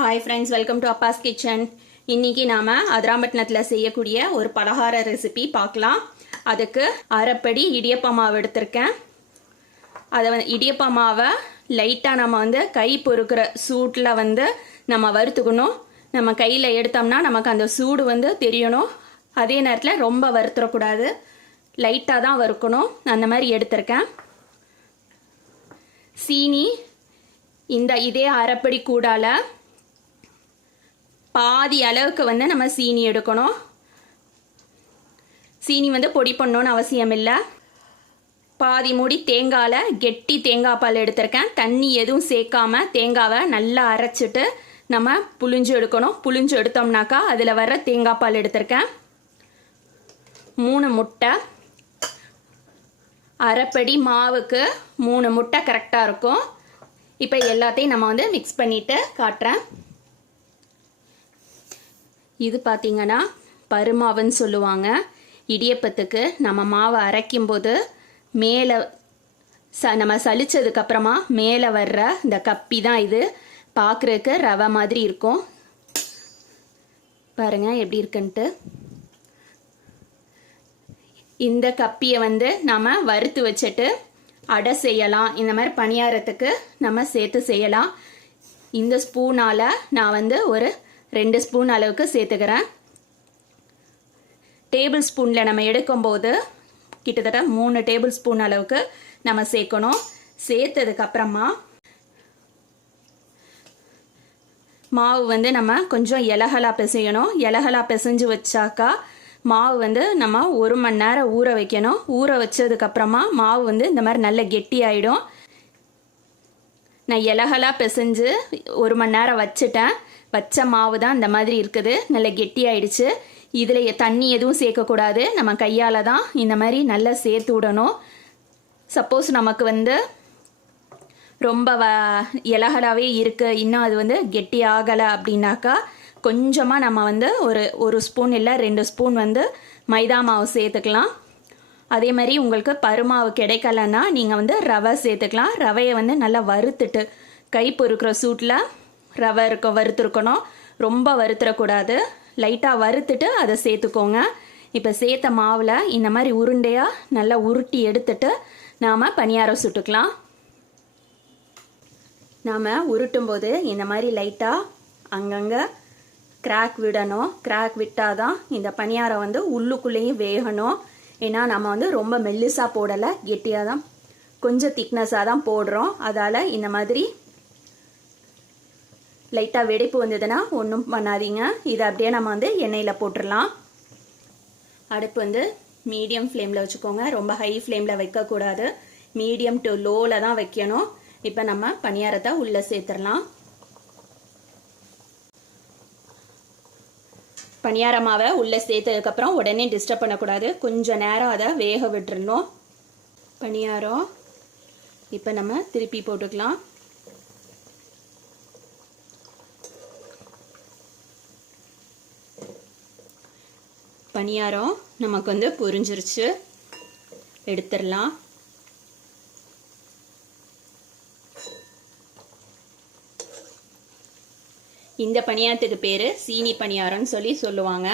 Hi friends, welcome to Abbas kitchen. இன்னைக்கு நாம அதிராம்பட்டினத்தில் செய்யக்கூடிய ஒரு பலகார ரெசிபி பார்க்கலாம். அதுக்கு அரைப்படி இடியப்ப மாவு எடுத்திருக்கேன். அதை இடியப்ப மாவை லைட்டாக நம்ம கை பொறுக்கிற சூட்டில் நம்ம வறுத்துக்கணும். நம்ம கையில் எடுத்தோம்னா நமக்கு அந்த சூடு தெரியணும். அதே நேரத்தில் ரொம்ப வறுத்துடக்கூடாது, லைட்டாக தான் வறுக்கணும். அந்த மாதிரி எடுத்திருக்கேன். சீனி இதே அரைப்படி கூடால பாதி அளவுக்கு நம்ம சீனி எடுக்கணும். சீனி பொடி பண்ணணும்னு அவசியம் இல்லை. பாதி மூடி தேங்காயில் கெட்டி தேங்காய் பால் எடுத்திருக்கேன். தண்ணி எதுவும் சேர்க்காம தேங்காவை நல்லா அரைச்சிட்டு நம்ம புளிஞ்சு எடுக்கணும். புளிஞ்சு எடுத்தோம்னாக்கா அதில் வர்ற தேங்காய் பால் எடுத்திருக்கேன். 3 முட்டை, அரைப்படி மாவுக்கு 3 முட்டை கரெக்டாக இருக்கும். இப்போ எல்லாத்தையும் நம்ம மிக்ஸ் பண்ணிட்டு காட்டுறேன். இது பார்த்தீங்கன்னா பருமாவுன்னு சொல்லுவாங்க. இடியப்பத்துக்கு நம்ம மாவை அரைக்கும்போது மேலே நம்ம சலிச்சதுக்கப்புறமா மேலே வர்ற இந்த கப்பி தான் இது. பார்க்குறதுக்கு ரவை மாதிரி இருக்கும். பாருங்கள் எப்படி இருக்குன்ட்டு. இந்த கப்பியை நம்ம வறுத்து வச்சுட்டு அடை செய்யலாம். இந்த மாதிரி பணியாரத்துக்கு நம்ம சேர்த்து செய்யலாம். இந்த ஸ்பூனால் நான் ஒரு 2 ஸ்பூன் அளவுக்கு சேர்த்துக்கிறேன். டேபிள் ஸ்பூனில் நம்ம எடுக்கும்போது கிட்டத்தட்ட 3 டேபிள் ஸ்பூன் அளவுக்கு நம்ம சேர்க்கணும். சேர்த்ததுக்கப்புறமா மாவு நம்ம கொஞ்சம் இலகலா பிசையணும். இலகலா பிசைஞ்சு வச்சாக்கா மாவு நம்ம 1 மணி நேரம் ஊற வைக்கணும். ஊற வச்சதுக்கப்புறமா மாவு இந்த மாதிரி நல்ல கெட்டி ஆகிடும். நான் இலகலா பிசைஞ்சு 1 மணி நேரம் வச்சுட்டேன். வச்ச மாவு தான் இந்த மாதிரி இருக்குது, நல்ல கெட்டி ஆயிடுச்சு. இதில் தண்ணி எதுவும் சேர்க்கக்கூடாது. நம்ம கையால் தான் இந்த மாதிரி நல்லா சேர்த்து விடணும். சப்போஸ் நமக்கு ரொம்ப இலகலாவே இருக்குது, இன்னும் அது கெட்டி ஆகலை அப்படின்னாக்கா கொஞ்சமாக நம்ம ஒரு ஸ்பூன் இல்லை 2 ஸ்பூன் மைதா மாவு சேர்த்துக்கலாம். அதே மாதிரி உங்களுக்கு பருமாவு கிடைக்கலன்னா நீங்கள் ரவை சேர்த்துக்கலாம். ரவையை நல்லா வறுத்துட்டு கை பொறுக்கிற சூட்டில் ரவை வறுத்துருக்கணும். ரொம்ப வறுத்துடக்கூடாது, லைட்டாக வறுத்துட்டு அதை சேர்த்துக்கோங்க. இப்போ சேர்த்த மாவில் இந்த மாதிரி உருண்டையாக நல்லா உருட்டி எடுத்துட்டு நாம் பணியாரம் சுட்டுக்கலாம். நாம் உருட்டும்போது இந்த மாதிரி லைட்டாக அங்கங்கே கிராக் விடணும். கிராக் விட்டால் தான் இந்த பணியாரம் உள்ளுக்குள்ளேயும் வேகணும். ஏன்னா நம்ம ரொம்ப மெல்லிசாக போடலை, கெட்டியாக தான் கொஞ்சம் திக்னஸாக தான் போடுறோம். அதால் இந்த மாதிரி லைட்டாக வெடிப்பு வந்ததுன்னா ஒன்றும் பண்ணாதீங்க. இதை அப்படியே நம்ம எண்ணெயில் போட்டுடலாம். அடுப்பு மீடியம் ஃப்ளேமில் வச்சுக்கோங்க. ரொம்ப ஹை ஃப்ளேமில் வைக்கக்கூடாது, மீடியம் டு லோவில் தான் வைக்கணும். இப்போ நம்ம பணியாரத்தை உள்ளே சேர்த்துடலாம். பணியார மாவை உள்ளே சேர்த்ததுக்கப்புறம் உடனே டிஸ்டர்ப் பண்ணக்கூடாது, கொஞ்சம் நேரம் அதை வேக விட்டுறணும். பணியாரம் இப்போ நம்ம திருப்பி போட்டுக்கலாம். பணியாரம் நமக்கு பொரிஞ்சிருச்சு, எடுத்துடலாம். இந்த பணியாரத்துக்கு பேரு சீனி பணியாரம்னு சொல்லுவாங்க.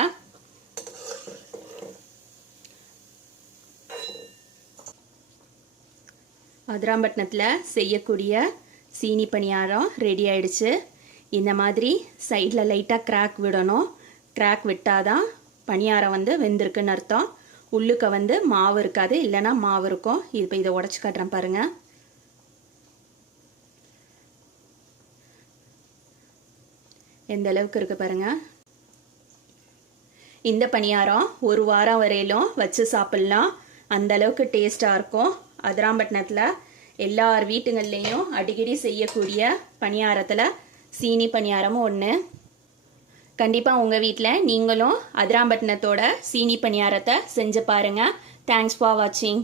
அதிராம்பட்டினத்தில் செய்யக்கூடிய சீனி பணியாரம் ரெடி ஆயிடுச்சு. இந்த மாதிரி சைடில் லைட்டாக கிராக் விடணும். கிராக் விட்டாதான் பணியாரம் வெந்திருக்குன்னு அர்த்தம். உள்ளுக்க மாவு இருக்காது, இல்லைன்னா மாவு இருக்கும். இப்போ இதை உடச்சி காட்டுறேன் பாருங்க. எந்த அளவுக்கு இருக்கு பாருங்க. இந்த பணியாரம் 1 வாரம் வரையிலும் வச்சு சாப்பிடலாம், அந்த அளவுக்கு டேஸ்டாக இருக்கும். அதிராம்பட்டினத்தில் எல்லார் வீட்டுங்கள்லேயும் அடிக்கடி செய்யக்கூடிய பணியாரத்தில் சீனி பணியாரமும் ஒன்று. கண்டிப்பாக உங்கள் வீட்டில் நீங்களும் அதிராம்பட்டினத்தோட சீனி பணியாரத்தை செஞ்சு பாருங்கள். தேங்க்ஸ் ஃபார் வாட்சிங்.